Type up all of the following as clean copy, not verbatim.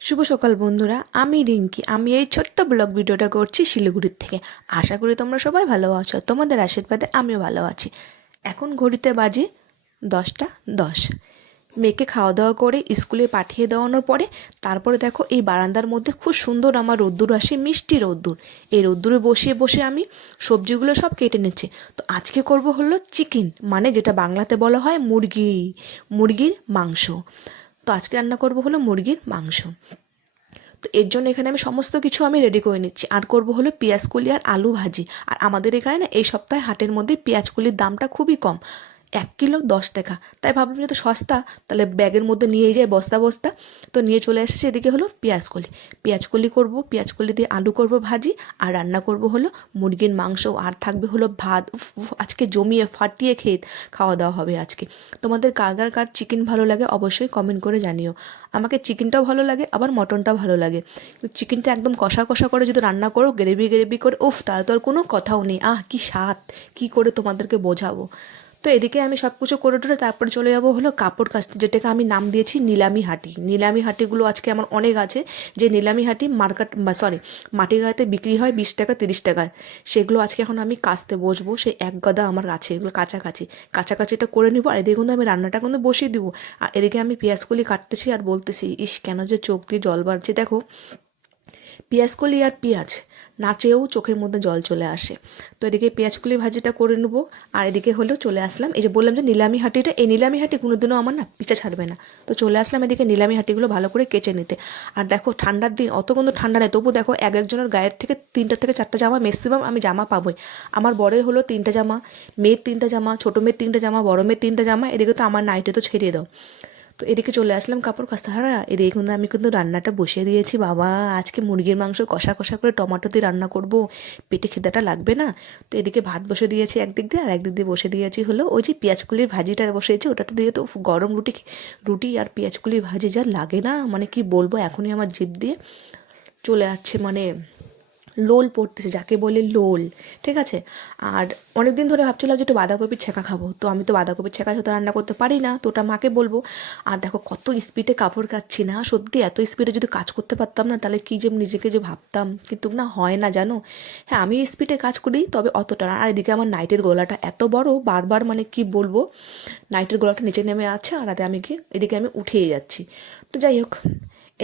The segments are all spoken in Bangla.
শুভ সকাল বন্ধুরা, আমি রিঙ্কি। আমি এই ছোট্ট ব্লগ ভিডিওটা করছি শিলিগুড়ির থেকে। আশা করি তোমরা সবাই ভালো আছো। তোমাদের আশীর্বাদে আমিও ভালো আছি। এখন ঘড়িতে বাজে 10টা 10। মেয়েকে খাওয়া দাওয়া করে স্কুলে পাঠিয়ে দেওয়ানোর পরে তারপরে দেখো এই বারান্দার মধ্যে খুব সুন্দর আমার রোদ্দুর আসে, মিষ্টি রোদ্দুর। এই রোদ্দুরে বসে বসে আমি সবজিগুলো সব কেটে নিচ্ছি। তো আজকে করব হলো চিকেন, মানে যেটা বাংলাতে বলা হয় মুরগির মাংস। তো আজকে রান্না করব হলো মুরগির মাংস। তো এর জন্য এখানে আমি সমস্ত কিছু রেডি করে নিচ্ছি। আর করব হলো পেঁয়াজকলি আর আলু ভাজি। আর আমাদের এখানে না এই সপ্তাহে হাটের মধ্যে পেঁয়াজকলির দামটা খুবই কম, 1 কিলো 10 টাকা। তাই ভাবলাম যেহেতু সস্তা, তাহলে ব্যাগের মধ্যে নিয়েই যাই বস্তা বস্তা। তো নিয়ে চলে এসেছি এদিকে হলো পেঁয়াজকলি করব, পেঁয়াজকলি দিয়ে আলু করব ভাজি। আর রান্না করব হলো মুরগির মাংস, আর থাকবে হলো ভাত। উফ উফ, আজকে জমিয়ে ফাটিয়ে খাওয়া দাওয়া হবে আজকে। তোমাদের কার চিকেন ভালো লাগে অবশ্যই কমেন্ট করে জানিও। আমাকে চিকেনটাও ভালো লাগে, আবার মটনটাও ভালো লাগে। চিকেনটা একদম কষা কষা করে যদি রান্না করো, গ্রেভি গ্রেভি করে, উফ, তার তো আর কোনো কথাও নেই। কি স্বাদ! কী করে তোমাদেরকে বোঝাবো। তো এদিকে আমি সব কিছু করে টরে তারপরে চলে যাবো হলো কাপড় কাচতে, যেটাকে আমি নাম দিয়েছি নিলামি হাটি। নিলামি হাটিগুলো আজকে আমার অনেক আছে। যে নিলামি হাটি মাটির গাঁয়েতে বিক্রি হয় 20 টাকা 30 টাকায়, সেগুলো আজকে এখন আমি কাচতে বসবো। সেই এক গাদা আমার আছে, এগুলো কাছাকাছিটা করে নিবো। আর এদিকে কিন্তু আমি রান্নাটা কিন্তু বসিয়ে দিব। আর এদিকে আমি পেঁয়াজকলি কাটতেছি আর বলতেছি, ইস কেন যে চোখ দিয়ে জল বাড়ছে দেখো। পেঁয়াজকলি আর পেঁয়াজ না চেয়েও চোখের মধ্যে জল চলে আসে। তো এদিকে পেঁয়াজকলি ভাজিটা করে নেবো। আর এদিকে হলেও চলে আসলাম, এই যে বললাম যে নিলামি হাটিটা, এই নিলামি হাটি কোনোদিনও আমার না পিছা ছাড়বে না। তো চলে আসলাম এদিকে নিলামি হাটিগুলো ভালো করে কেচে নিতে। আর দেখো ঠান্ডার দিন, অত কিন্তু ঠান্ডা নেই, তবু দেখো এক একজনের গায়ের থেকে 3টা থেকে 4টা জামা ম্যাক্সিমাম আমি জামা পাবোই। আমার বরের হলো 3টা জামা, মেয়ের 3টা জামা, ছোটো মেয়ের 3টা জামা, বড় মেয়ের 3টা জামা। এদিকে তো আমার নাইটে তো ছেড়িয়ে দাও। তো এদিকে চলে আসলাম কাপড় কাচতে। এদিকে কিন্তু আমি কিন্তু রান্নাটা বসিয়ে দিয়েছি। বাবা, আজকে মুরগির মাংস কষা কষা করে টমেটো দিয়ে রান্না করব, পেটে খিদাটা লাগবে না। তো এদিকে ভাত বসে দিয়েছি একদিক দিয়ে, আর একদিক দিয়ে বসে দিয়েছি হলো ওই যে পেঁয়াজকলির ভাজিটা বসেছি। ওটাতে দিয়ে তো গরম রুটি, রুটি আর পেঁয়াজকলির ভাজি যা লাগে না, মানে কি বলবো, এখনই আমার জিভ দিয়ে চলে আসছে, মানে লোল পড়তেছে, যাকে বলে লোল। ঠিক আছে। আর অনেক দিন ধরে ভাবছিলাম যে একটু বাঁধাকপির ছ্যাঁকা খাবো। তো আমি তো বাঁধাকপির ছ্যাঁকা হয়তো রান্না করতে পারি না, তো ওটা মাকে বলবো। আর দেখো কত স্পিডে কাপড় কাচ্ছি না, সত্যি এত স্পিডে যদি কাজ করতে পারতাম না, তাহলে কী যে নিজেকে যে ভাবতাম, কিন্তু না হয় না জানো। হ্যাঁ, আমি স্পিডে কাজ করি, তবে অতটা না। আর এদিকে আমার নাইটের গলাটা এত বড়, বারবার মানে কি বলবো, নাইটের গলাটা নিচে নেমে আছে, আর এদিকে আমি উঠেই যাচ্ছি। তো যাই হোক,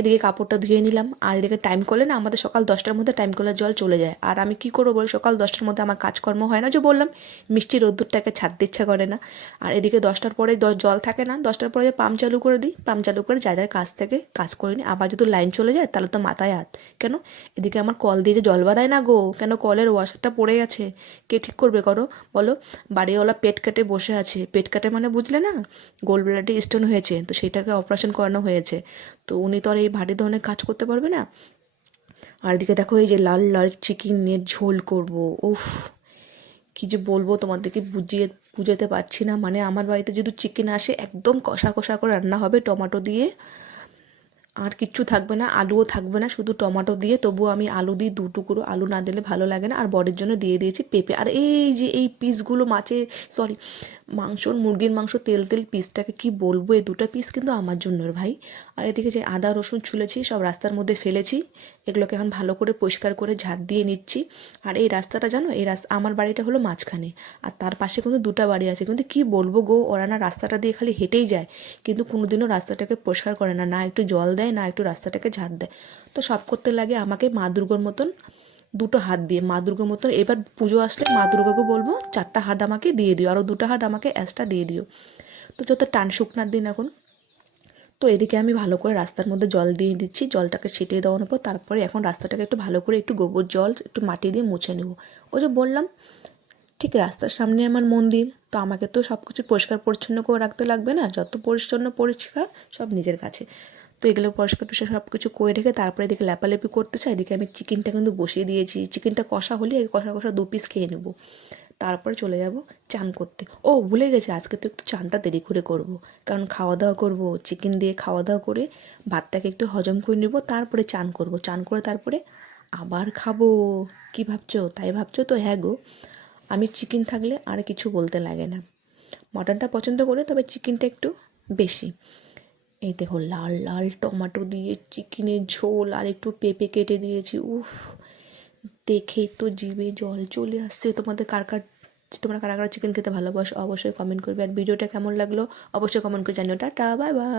এদিকে কাপড়টা ধুয়ে নিলাম। আর এদিকে টাইম কলে না আমাদের সকাল 10টার মধ্যে টাইম কলের জল চলে যায়। আর আমি কি করবো বল, সকাল 10টার মধ্যে আমার কাজকর্ম হয় না, যে বললাম মিষ্টি রোদ্দুরটাকে ছাড়তে ইচ্ছা করে না। আর এদিকে 10টার পরে জল থাকে না, 10টার পরে পাম্প চালু করে দিই, পাম্প চালু করে যা যা কাজ থেকে কাজ করে নিই। আবার যদি লাইন চলে যায় তাহলে তো মাথায় হাত। কেন, এদিকে আমার কল দিয়ে যে জল বাড়ায় না গো, কেন কলের ওয়াশারটা পড়ে গেছে, কে ঠিক করবে করো বলো। বাড়িওয়ালা পেট কাটে বসে আছে, পেট কাটে মানে বুঝলে না, গোল ব্লাডে স্টোন হয়েছে, তো সেটাকে অপারেশন করানো হয়েছে। তো উনি তো আর এই ভারী ধরনের কাজ করতে পারবে না। আর এদিকে দেখো এই যে লাল লাল চিকেনের ঝোল করব। উফ, কী যে বলবো তোমাদেরকে, বুঝাতে পারছি না। মানে আমার বাড়িতে যদি চিকেন আসে, একদম কষা কষা করে রান্না হবে টমেটো দিয়ে, আর কিচ্ছু থাকবে না, আলুও থাকবে না, শুধু টমেটো দিয়ে। তবুও আমি আলু দিই 2 টুকরো, আলু না দিলে ভালো লাগে না। আর বরের জন্য দিয়ে দিয়েছি পেঁপে। আর এই যে এই পিসগুলো মুরগির মাংস তেল তেল পিসটাকে কি বলবো, এই 2টা পিস কিন্তু আমার জন্য ভাই। আর এদিকে যে আদা রসুন ছুলেছি সব রাস্তার মধ্যে ফেলেছি, এগুলোকে এখন ভালো করে পরিষ্কার করে ঝাঁট দিয়ে নিচ্ছি। আর এই রাস্তাটা জানো, এই রাস্তা, আমার বাড়িটা হলো মাঝখানে, আর তার পাশে কিন্তু 2টা বাড়ি আছে। কিন্তু কি বলবো গো, ওরা না রাস্তাটা দিয়ে খালি হেঁটেই যায়, কিন্তু কোনোদিনও রাস্তাটাকে পরিষ্কার করে না, না একটু জল দেয়, না একটু রাস্তাটাকে ঝাঁট দেয়। তো সব করতে লাগে আমাকে মা দুর্গার মতন 2টো হাত দিয়ে, মা দুর্গার মতন। এবার পুজো আসলে মা দুর্গাকে বলবো 4টা হাত আমাকে দিয়ে দিও, আরও 2টা হাত আমাকে এক্সট্রা দিয়ে দিও। তো যত টান শুকনার দিন এখন। তো এদিকে আমি ভালো করে রাস্তার মধ্যে জল দিয়ে দিচ্ছি, জলটাকে ছিটিয়ে দেওয়ার পর তারপরে এখন রাস্তাটাকে একটু ভালো করে একটু গোবর জল একটু মাটি দিয়ে মুছে নেব। ওই যে বললাম, ঠিক রাস্তার সামনে আমার মন্দির, তো আমাকে তো সব কিছু পরিষ্কার পরিচ্ছন্ন করে রাখতে লাগবে না, যত পরিষ্কার সব নিজের কাছে। তো এগুলো পরিষ্কার টরিষ্কার সব কিছু করে রেখে তারপরে এদিকে লেপালেপি করতেছে। এদিকে আমি চিকেনটা কিন্তু বসিয়ে দিয়েছি, চিকেনটা কষা হলে এই কষা কষা 2 পিস খেয়ে নেবো। তারপরে চলে যাব চান করতে। ও ভুলে গেছি, আজকে তো একটু চানটা দেরি করে করব, কারণ খাওয়া দাওয়া করব চিকেন দিয়ে, খাওয়া দাওয়া করে ভাতটাকে একটু হজম করে নেব, তারপরে চান করব। চান করে তারপরে আবার খাবো। কি ভাবছো, তাই ভাবছো তো? হ্যাঁ গো, আমি চিকেন থাকলে আর কিছু বলতে লাগে না। মটনটা পছন্দ করে, তবে চিকেনটা একটু বেশি। এই দেখো লাল লাল টমেটো দিয়ে চিকেনের ঝোল আর একটু পেঁপে কেটে দিয়েছি। উফ, দেখেই তো জিভে জল চলে আসছে। তোমরা কারা কারা চিকেন খেতে ভালোবাসো অবশ্যই কমেন্ট করবে, আর ভিডিওটা কেমন লাগলো অবশ্যই কমেন্ট করে জানিও। Tata, bye bye.